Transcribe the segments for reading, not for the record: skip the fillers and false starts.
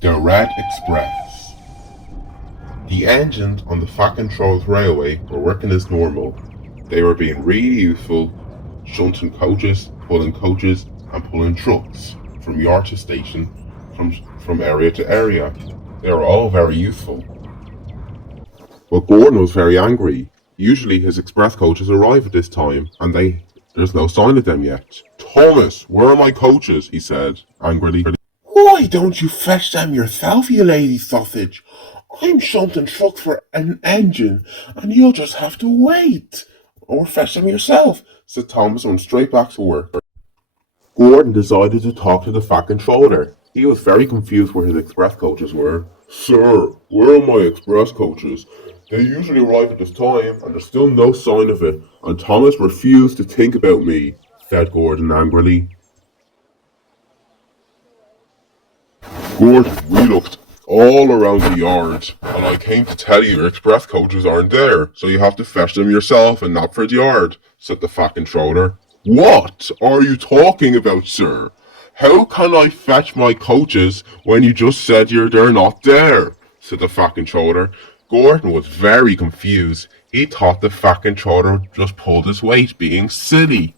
The Red Express. The engines on the Falcon Railway were working as normal. They were being really useful, shunting coaches, and pulling trucks from yard to station, from area to area. They were all very useful. But Gordon was very angry. Usually his express coaches arrive at this time, and there's no sign of them yet. Thomas, where are my coaches? He said, angrily. Why don't you fetch them yourself, you lazy sausage? I'm shunting trucks for an engine, and you'll just have to wait. Or fetch them yourself, said Thomas and went straight back to work. Gordon decided to talk to the Fat Controller. He was very confused where his express coaches were. Sir, where are my express coaches? They usually arrive at this time, and there's still no sign of it, and Thomas refused to think about me, said Gordon angrily. Gordon, we looked all around the yard, and I came to tell you your express coaches aren't there, so you have to fetch them yourself and not for the yard, said the Fat Controller. What are you talking about, sir? How can I fetch my coaches when you just said they're not there? Said the Fat Controller. Gordon was very confused. He thought the Fat Controller just pulled his weight, being silly.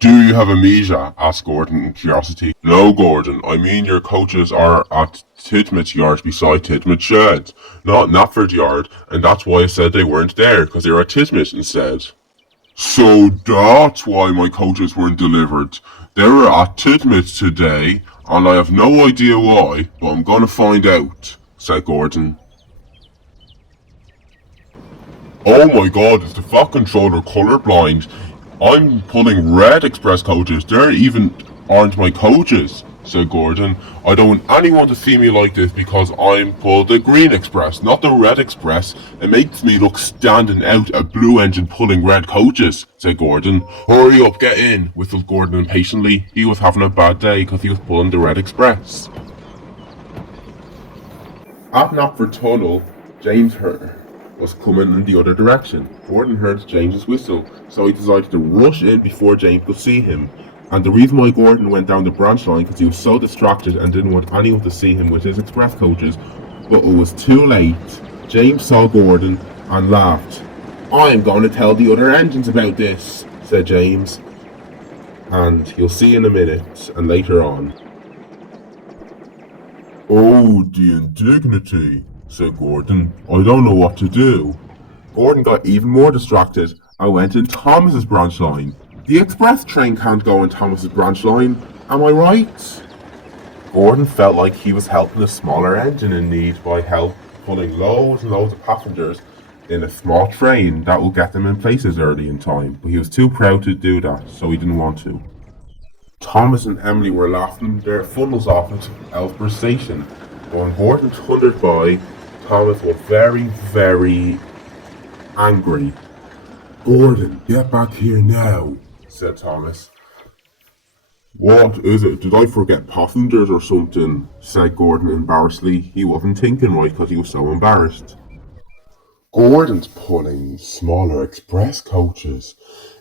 Do you have amnesia? Asked Gordon in curiosity. No, Gordon. I mean your coaches are at Tidmit's yard beside Tidmit's shed, not Knapford yard, and that's why I said they weren't there, because they were at Tidmit instead. So that's why my coaches weren't delivered. They were at Tidmit today, and I have no idea why, but I'm gonna find out, said Gordon. Oh my god, is the Fat Controller colorblind? I'm pulling red express coaches. They even aren't my coaches, said Gordon. I don't want anyone to see me like this because I'm pulled the green express, not the red express. It makes me look standing out a blue engine pulling red coaches, said Gordon. Hurry up, get in, whistled Gordon impatiently. He was having a bad day because he was pulling the red express. At Knapford Tunnel, James was coming in the other direction. Gordon heard James's whistle, so he decided to rush in before James could see him. And the reason why Gordon went down the branch line because he was so distracted and didn't want anyone to see him with his express coaches. But it was too late. James saw Gordon and laughed. I'm going to tell the other engines about this, said James. And you'll see in a minute and later on. Oh, the indignity, said Gordon. I don't know what to do. Gordon got even more distracted and went in Thomas's branch line. The express train can't go in Thomas's branch line, am I right? Gordon felt like he was helping a smaller engine in need by pulling loads and loads of passengers in a small train that would get them in places early in time, but he was too proud to do that, so he didn't want to. Thomas and Emily were laughing their funnels off at Ellsworth Station. But when Gordon thundered by, Thomas was very, very angry. Gordon, get back here now, said Thomas. What is it? Did I forget passengers or something? Said Gordon embarrassedly. He wasn't thinking right because he was so embarrassed. Gordon's pulling smaller express coaches.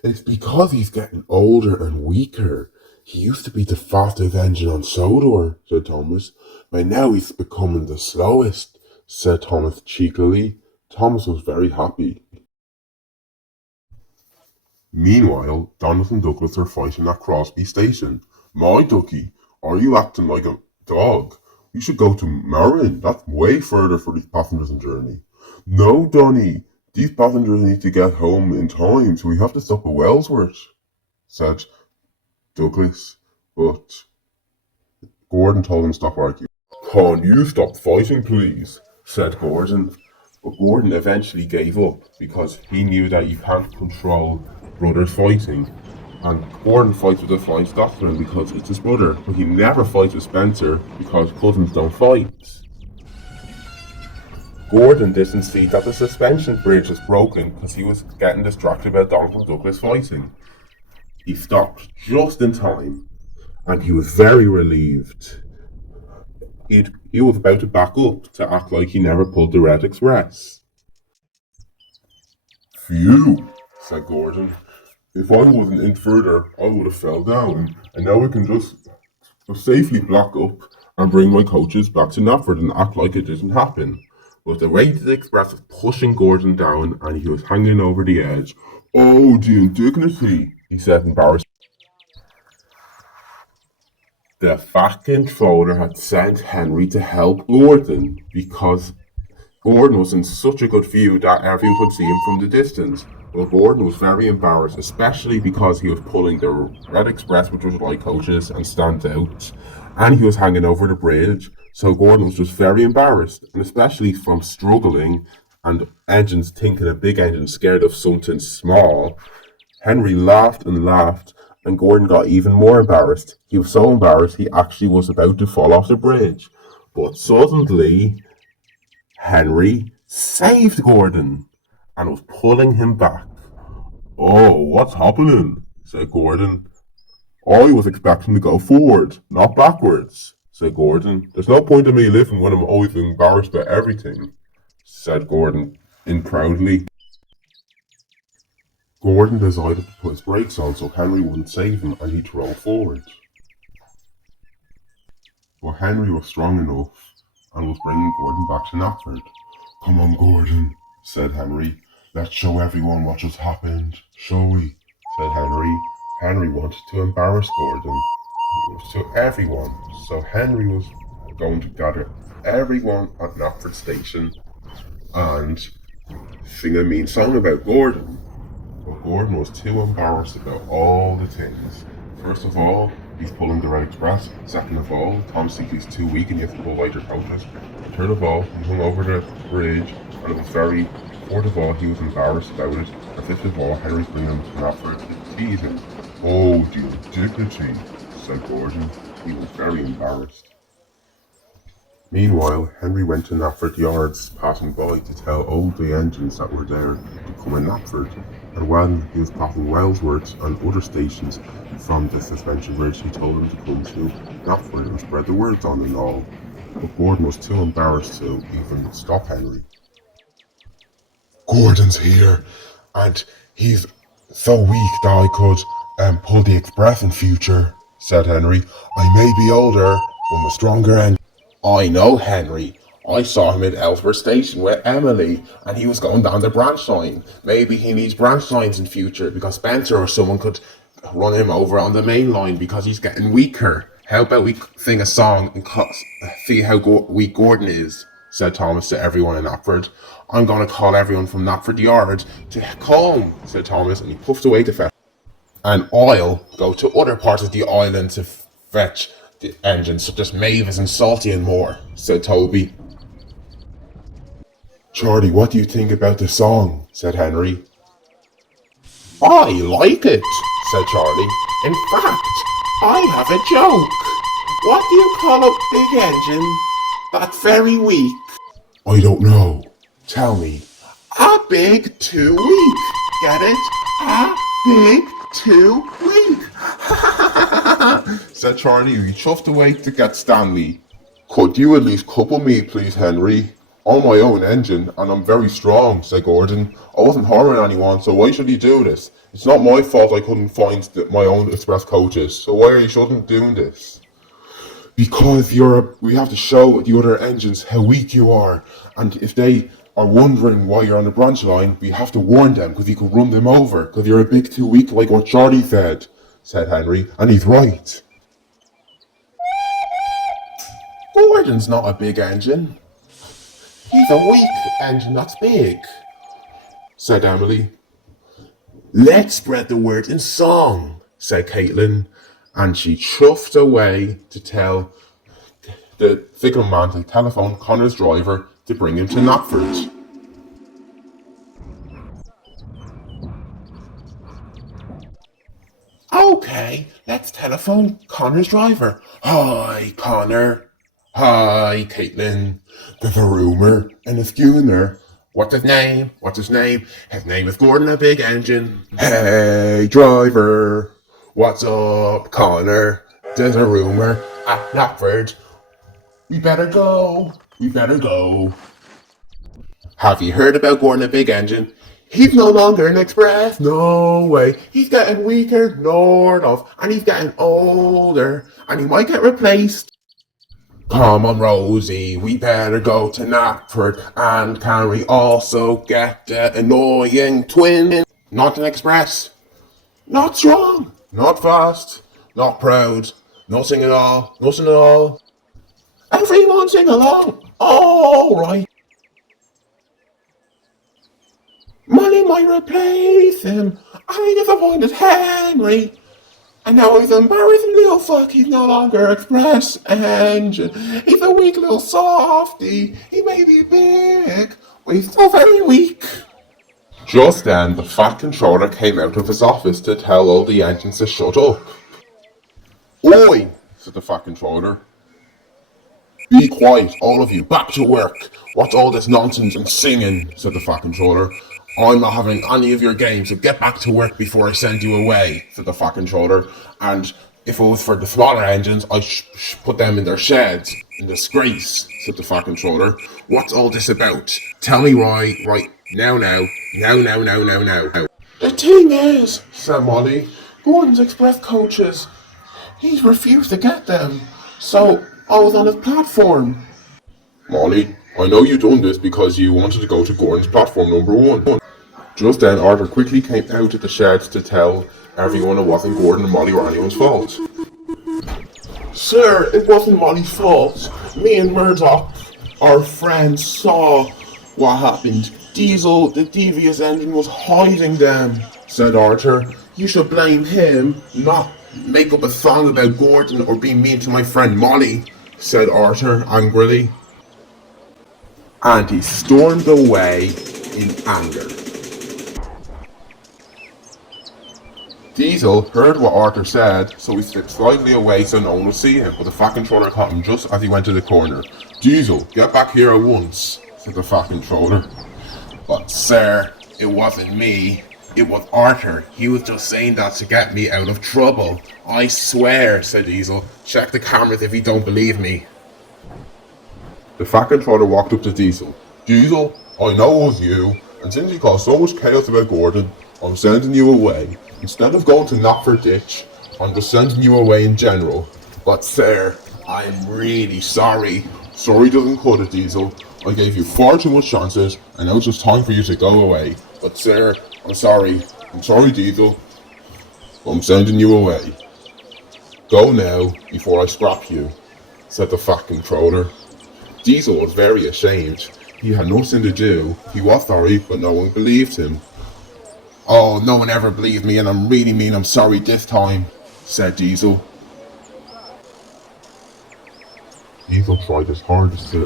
It's because he's getting older and weaker. He used to be the fastest engine on Sodor, said Thomas. But now he's becoming the slowest, said Thomas cheekily. Thomas was very happy. Meanwhile, Donald and Douglas are fighting at Crosby Station. My ducky, are you acting like a dog? You should go to Marin. That's way further for these passengers and journey. No, Donny. These passengers need to get home in time, so we have to stop at Wellsworth, said Douglas. But Gordon told him to stop arguing. Can you stop fighting, please? Said Gordon. But Gordon eventually gave up because he knew that you can't control brothers fighting. And Gordon fights with the Flying Scotsman because it's his brother, but he never fights with Spencer because cousins don't fight. Gordon didn't see that the suspension bridge was broken because he was getting distracted by Donald and Douglas fighting. He stopped just in time, and he was very relieved. He was about to back up to act like he never pulled the Red Express. Phew, said Gordon. If I wasn't in further, I would have fell down, and now we can just safely block up and bring my coaches back to Knapford and act like it didn't happen. But the rate of the express was pushing Gordon down and he was hanging over the edge. Oh, the indignity, he said embarrassed. The fat controller had sent Henry to help Gordon because Gordon was in such a good view that everyone could see him from the distance. But Gordon was very embarrassed, especially because he was pulling the Red Express, which was like coaches, and stand out, and he was hanging over the bridge. So Gordon was just very embarrassed, and especially from struggling and engines thinking a big engine scared of something small. Henry laughed and laughed, and Gordon got even more embarrassed. He was so embarrassed he actually was about to fall off the bridge. But suddenly, Henry saved Gordon and was pulling him back. Oh, what's happening? Said Gordon. I was expecting to go forward, not backwards, said Gordon. There's no point in me living when I'm always embarrassed at everything, said Gordon proudly. Gordon decided to put his brakes on so Henry wouldn't save him and he'd roll forward. But Henry was strong enough and was bringing Gordon back to Knapford. Come on, Gordon, said Henry. Let's show everyone what just happened, shall we? Said Henry. Henry wanted to embarrass Gordon to everyone, so Henry was going to gather everyone at Knapford Station and sing a mean song about Gordon. But Gordon was too embarrassed about all the things. First of all, he's pulling the Red Express. Second of all, Tom thinks he's too weak and he has to pull lighter coaches. Third of all, he hung over the bridge and it was very... Fourth of all, he was embarrassed about it. And fifth of all, Henry's bringing him to Knapford to tease him. Oh, the indignity, said Gordon. He was very embarrassed. Meanwhile, Henry went to Knapford Yards, passing by to tell all the engines that were there to come in Knapford. And when he was passing Wellsworth and other stations from the suspension bridge, he told them to come to Knapford and spread the words on and all. But Gordon was too embarrassed to even stop Henry. Gordon's here, and he's so weak that I could pull the express in future, said Henry. I may be older, but I'm a stronger engine. I know Henry. I saw him at Ellsworth Station with Emily, and he was going down the branch line. Maybe he needs branch lines in future because Spencer or someone could run him over on the main line because he's getting weaker. How about we sing a song and see how weak Gordon is, said Thomas to everyone in Knapford. I'm going to call everyone from Knapford Yard to come, said Thomas, and he puffed away to fetch. And I'll go to other parts of the island to fetch the engines, such as Mavis and Salty and more, said Toby. Charlie, what do you think about the song? Said Henry. I like it, said Charlie. In fact, I have a joke. What do you call a big engine that's very weak? I don't know. Tell me. A big too weak. Get it? A big too weak. Said Charlie, who chuffed away to get Stanley. Could you at least couple me, please, Henry? On my own engine, and I'm very strong, said Gordon. I wasn't harming anyone, so why should you do this? It's not my fault I couldn't find my own express coaches, so why are you shouldn't doing this? Because we have to show the other engines how weak you are, and if they are wondering why you're on the branch line, we have to warn them, because you could run them over, because you're a bit too weak like what Charlie said Henry, and he's right. Gordon's not a big engine. He's a weak engine that's big, said Emily. Let's spread the word in song, said Caitlin, and she chuffed away to tell the signal man to telephone Connor's driver to bring him to Knapford. Okay, let's telephone Connor's driver. Hi, Connor. Hi, Caitlin. There's a rumour in the schooner. What's his name? His name is Gordon, a big engine. Hey, driver. What's up, Connor? There's a rumour at Knapford. We better go. Have you heard about Gordon, a big engine? He's no longer an express. No way. He's getting weaker, and he's getting older, and he might get replaced. Come on, Rosie, we better go to Knapford, and can we also get the annoying twin? Not an express, not strong, not fast, not proud, nothing at all, nothing at all. Everyone sing along, all right. Money might replace him. I disappointed Henry. And now he's embarrassing little fuck. He's no longer express engine. He's a weak little softy. He may be big, but he's still very weak. Just then, the fat controller came out of his office to tell all the engines to shut up. Oi, said the fat controller. Be quiet, all of you, back to work. What's all this nonsense and singing, said the fat controller. I'm not having any of your games, so get back to work before I send you away, said the fat controller. And if it was for the smaller engines, I put them in their sheds. In disgrace, said the fat controller. What's all this about? Tell me right, now. The thing is, said Molly, Gordon's express coaches, he's refused to get them, so I was on his platform. Molly, I know you done this because you wanted to go to Gordon's platform number 1. Just then, Arthur quickly came out of the sheds to tell everyone it wasn't Gordon and Molly or anyone's fault. Sir, it wasn't Molly's fault. Me and Murdoch, our friends, saw what happened. Diesel, the devious engine, was hiding them, said Arthur. You should blame him, not make up a song about Gordon or be mean to my friend Molly, said Arthur angrily. And he stormed away in anger. Diesel heard what Arthur said, so he slipped slightly away so no one would see him, but the fat controller caught him just as he went to the corner. Diesel, get back here at once, said the fat controller. But sir, it wasn't me. It was Arthur. He was just saying that to get me out of trouble. I swear, said Diesel. Check the cameras if you don't believe me. The fat controller walked up to Diesel. Diesel, I know it was you, and since you caused so much chaos about Gordon, I'm sending you away. Instead of going to Knapford Ditch, I'm just sending you away in general. But sir, I'm really sorry. Sorry doesn't cut it, Diesel. I gave you far too much chances, and now it's just time for you to go away. But sir, I'm sorry. I'm sorry, Diesel. I'm sending you away. Go now, before I scrap you, said the fat controller. Diesel was very ashamed. He had nothing to do. He was sorry, but no one believed him. Oh, no one ever believed me, and I'm sorry this time, said Diesel. Diesel tried his hardest to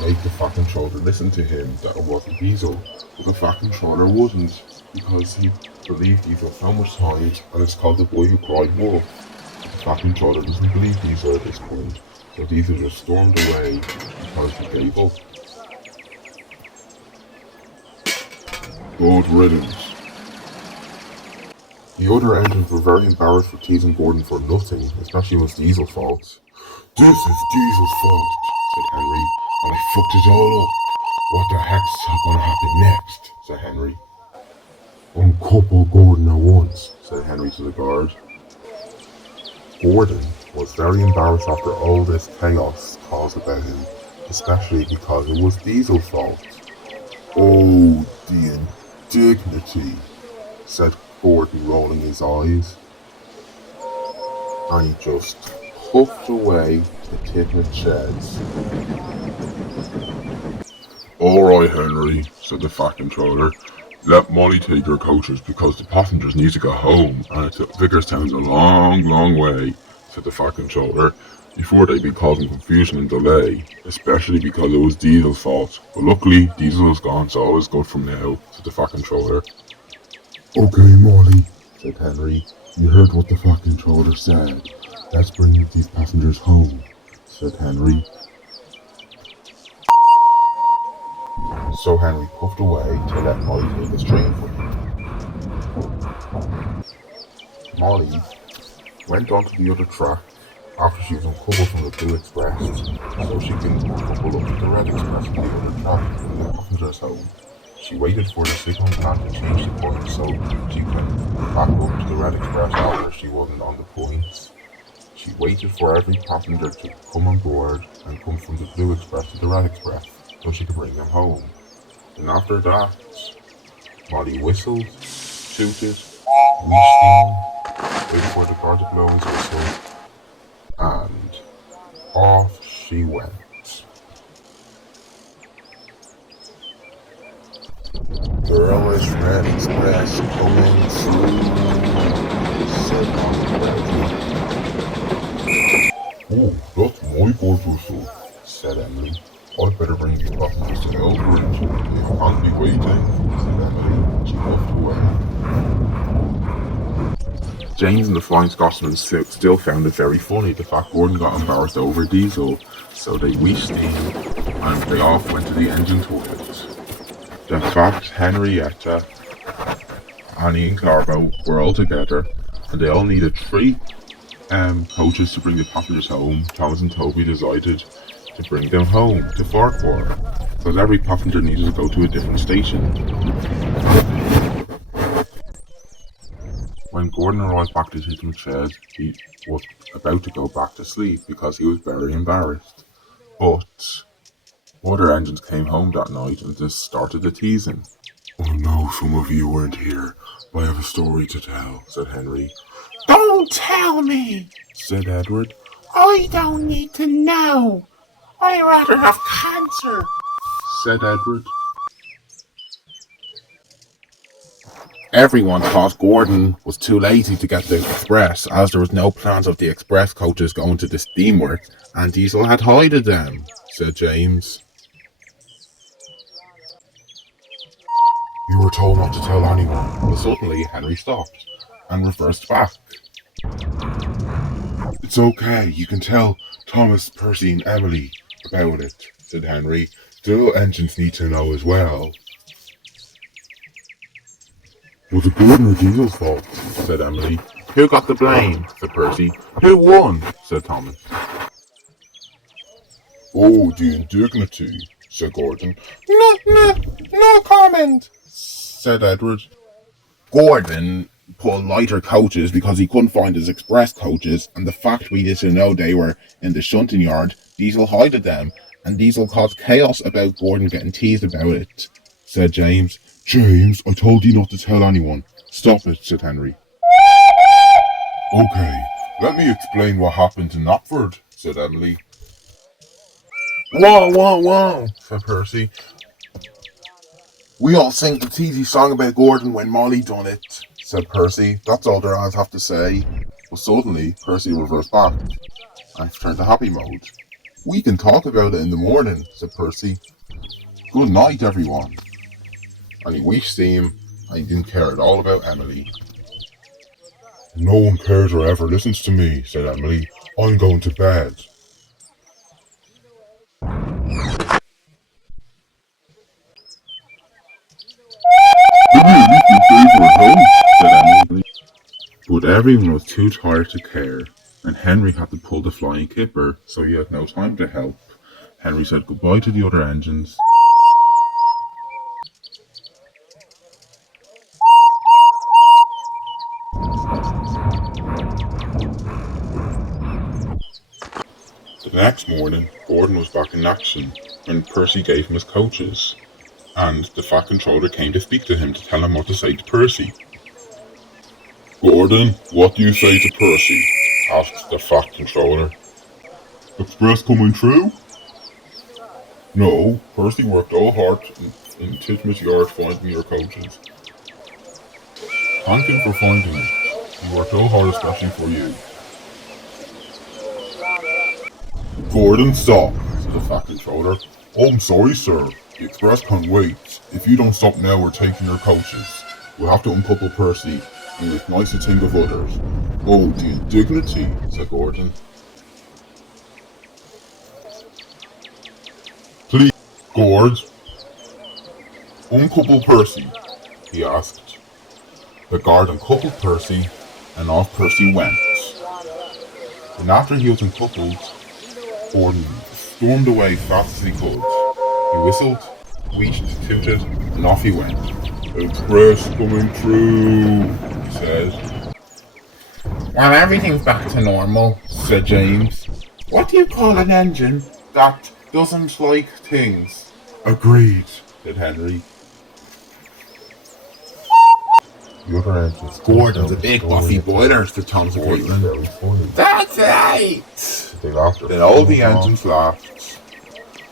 make the fat controller listen to him that it wasn't Diesel, but the fat controller wouldn't, because he believed Diesel so much times, and it's called The Boy Who Cried Wolf. The fat controller doesn't believe Diesel at this point, so Diesel just stormed away because he gave up. Good riddance. The other engines were very embarrassed for teasing Gordon for nothing, especially when it was Diesel's fault. This is Diesel's fault, said Henry, and I fucked it all up. What the heck's gonna happen next, said Henry. Uncouple Gordon at once, said Henry to the guard. Gordon was very embarrassed after all this chaos caused about him, especially because it was Diesel's fault. Oh, the indignity, said Gordon, rolling his eyes. And he just puffed away to Ticknet sheds. Alright, Henry, said the fat controller. Let Molly take your coaches because the passengers need to go home, and it's Vicarstown's a long, long way, said the fat controller, before they'd be causing confusion and delay, especially because it was Diesel's fault. But luckily, Diesel is gone, so all is good from now, said the fat controller. Okay, Molly, said Henry. You heard what the fat controller said. Let's bring these passengers home, said Henry. So Henry puffed away to let Molly take his train for him. Molly went onto the other track after she was uncoupled from the Blue Express, so she can couple up with the Red Express on the other track in the passengers' home. She waited for the signal man to change the point so she could back up to the Red Express after she wasn't on the points. She waited for every passenger to come on board and come from the Blue Express to the Red Express so she could bring them home. And after that, Molly whistled, tooted, wheezed, waited for the car to blow his whistle, and off she went. Girl is Red Express coming soon, said Molly proudly. Oh, that's my good whistle, said Emily. I'd better bring these passengers to Elbridge. They can't be waiting, said Emily. She puffed away. James and the Flying Scotsman still found it very funny the fact Gordon got embarrassed over Diesel, so they wheezed steam and they off went to the engine toilet. The fact Henrietta, Annie and Clarbo were all together and they all needed three coaches to bring the passengers home. Thomas and Toby decided to bring them home to Farquhar because every passenger needed to go to a different station. When Gordon arrived back to his shed, he was about to go back to sleep because he was very embarrassed. But other engines came home that night and just started the teasing. "Oh no, some of you weren't here. I have a story to tell," said Henry. "Don't tell me," said Edward. "I don't need to know. I'd rather have cancer," said Edward. Everyone thought Gordon was too lazy to get the express, as there was no plans of the express coaches going to the steamworks, and Diesel had hided them, said James. "You were told not to tell anyone," but suddenly Henry stopped and reversed back. "It's okay, you can tell Thomas, Percy and Emily about it," said Henry. "The little engines need to know as well." "Was it Gordon or Diesel's fault?" said Emily. "Who got the blame?" said Percy. "Who won?" said Thomas. "Oh, the indignity," said Gordon. No comment," said Edward. Gordon put lighter coaches because he couldn't find his express coaches, and the fact we didn't know they were in the shunting yard, Diesel hided them, and Diesel caused chaos about Gordon getting teased about it, said James. "James, I told you not to tell anyone." "Stop it," said Henry. "Okay, let me explain what happened in Knapford," said Emily. Whoa, said Percy. "We all sing the teasy song about Gordon when Molly done it," said Percy. "That's all their eyes have to say." But suddenly, Percy reversed back and turned to happy mode. "We can talk about it in the morning," said Percy. "Good night, everyone." And he wished him, and he didn't care at all about Emily. "No one cares or ever listens to me," said Emily. "I'm going to bed." Said Emily. But everyone was too tired to care, and Henry had to pull the flying kipper, so he had no time to help. Henry said goodbye to the other engines. The next morning, Gordon was back in action, and Percy gave him his coaches, and the Fat Controller came to speak to him to tell him what to say to Percy. "Gordon, what do you say to Percy?" asked the Fat Controller. "Express coming through?" "No, Percy worked all hard in Titmuss Yard finding your coaches." "Thank him for finding it. He worked all hard especially for you." "Gordon, stop," said the Fat Controller. "Oh, I'm sorry, sir. The express can't wait. If you don't stop now, we're taking your coaches. We'll have to uncouple Percy and make nice to think of others." "Oh, the indignity," said Gordon. "Please, Gord, uncouple Percy," he asked. The guard uncoupled Percy, and off Percy went. And after he was uncoupled, Gordon stormed away fast as he could. He whistled, wheezed, tooted, and off he went. "Express coming through," he said. Well, everything's back to normal, said James. What do you call an engine that doesn't like things? Agreed, said Henry. The other engines. Gordon's a big buffy boiler, said Thomas and Gordon's Caitlin. very funny. That's right! They laughed. Then all the engines laughed,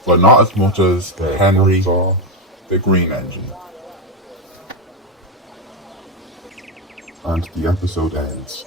but not as much as Henry, saw. the green engine. And the episode ends.